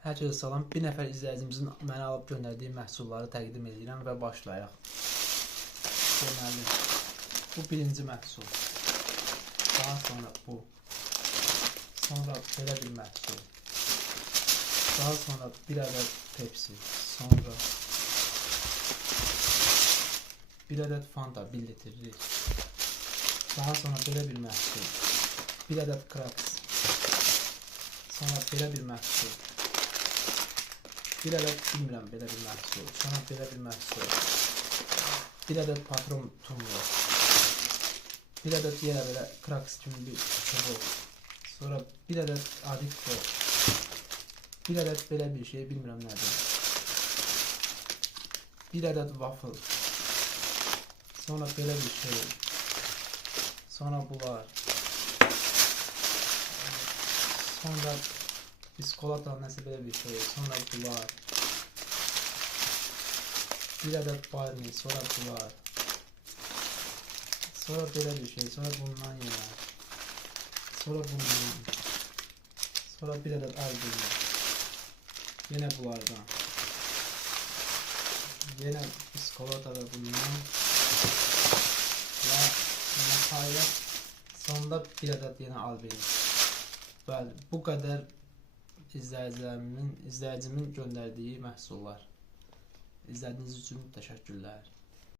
Hər kəsə salam. Bir nəfər izləyicimizin mənə alıb göndərdiyi məhsulları təqdim edirəm və başlayaq. Deməli, bu birinci məhsul. Daha sonra bu. Sonra belə bir məhsul. Daha sonra bir ədəd Pepsi. Sonra bir ədəd Fanta 1 litrlik. Daha sonra belə bir məhsul. Bir ədəd Kraks. Sonra belə bir məhsul. Bir ədəd bilmirəm belə bir məhsul. Sonra belə bir məhsul. Bir ədəd Patron tumlu. Bir ədəd yenə belə Kraks kimi bir çubuq. Sonra bir ədəd Adikto. Bir ədəd belə bir şey, bilmirəm nədir. Bir ədəd waffle. Sonra belə bir şey. Sonra bunlar. Sonra biskolata nəsə belə bir şey. Sonra bunlar. Bir ədəd barni. Sonra bunlar. Sonra belə bir şey. Sonra bundan yenə. Sonra bundan. Sonra bir ədəd albümü. Yenə bunlardan. Yenə biskolata və bundan. Və nəhayət sonunda bir ədəd yenə albümü. Bəli, bu qədər izləyicimin göndərdiyi məhsullar. İzlədiyiniz üçün təşəkkürlər.